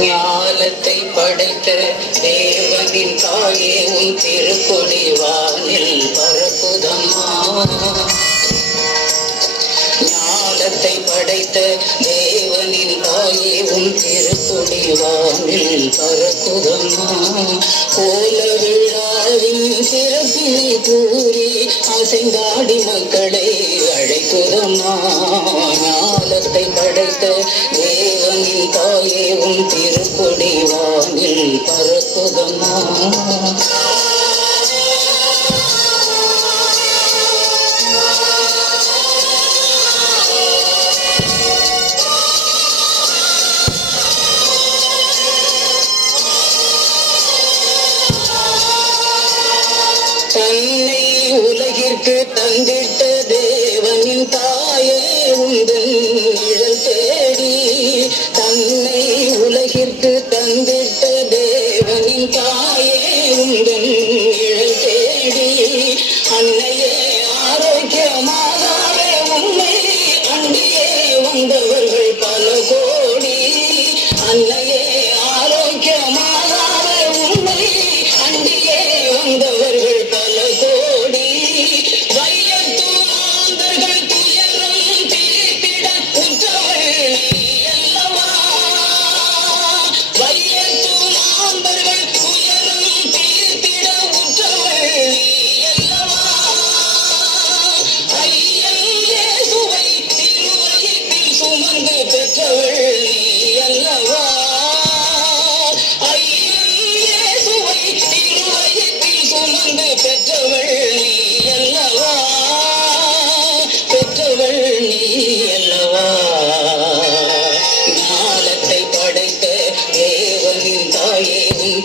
ஞானத்தை படைத்த தேவனின் தாயே உன் திருக்கொடி வானில் பரப்புதம்மா. ஞானத்தை படைத்த தேவனின் தாயே உன் திருக்கொடி வானில் பரப்புதம்மா. கோல விழாவின் சிறப்பினை கூறி அசைந்தாடி மக்களை அழைக்குதம்மா. ஞானத்தை படைத்த தேவனின் தாயே உன் திருக்கொடி வானில் பரப்புதம்மா. தன்னை உலகிற்கு தந்திட்ட தேவனின் தாயே உந்தன் நிழல் தேடி. தன்னை உலகிற்கு தந்திட்ட தேவனின் தாயே உந்தன் நிழல் தேடி. அன்னையே ஆரோக்கியமாகவே உன்னை அண்டியே வந்தவர்கள் பல கோடி. அன்னையே ஆரோக்கியமாகவே உன்னை அண்டியே வந்தவர்கள் பல கோடி. வையத்து மாந்தர்கள் துயரம் தீர்த்திட உற்றவள் அல்லவா. வையத்து மாந்தர்கள் துயரம் தீர்த்திட உற்றவள் அல்லவா. ஐயன் இயேசுவை திருவயிற்றில் சுமந்து பெற்றவள் அல்லவா. சுமந்து பெற்றவள் நீ அல்லவா. பெற்றவள் நீ அல்லவா. ஞானத்தை படைத்த தேவனின் தாயே உன்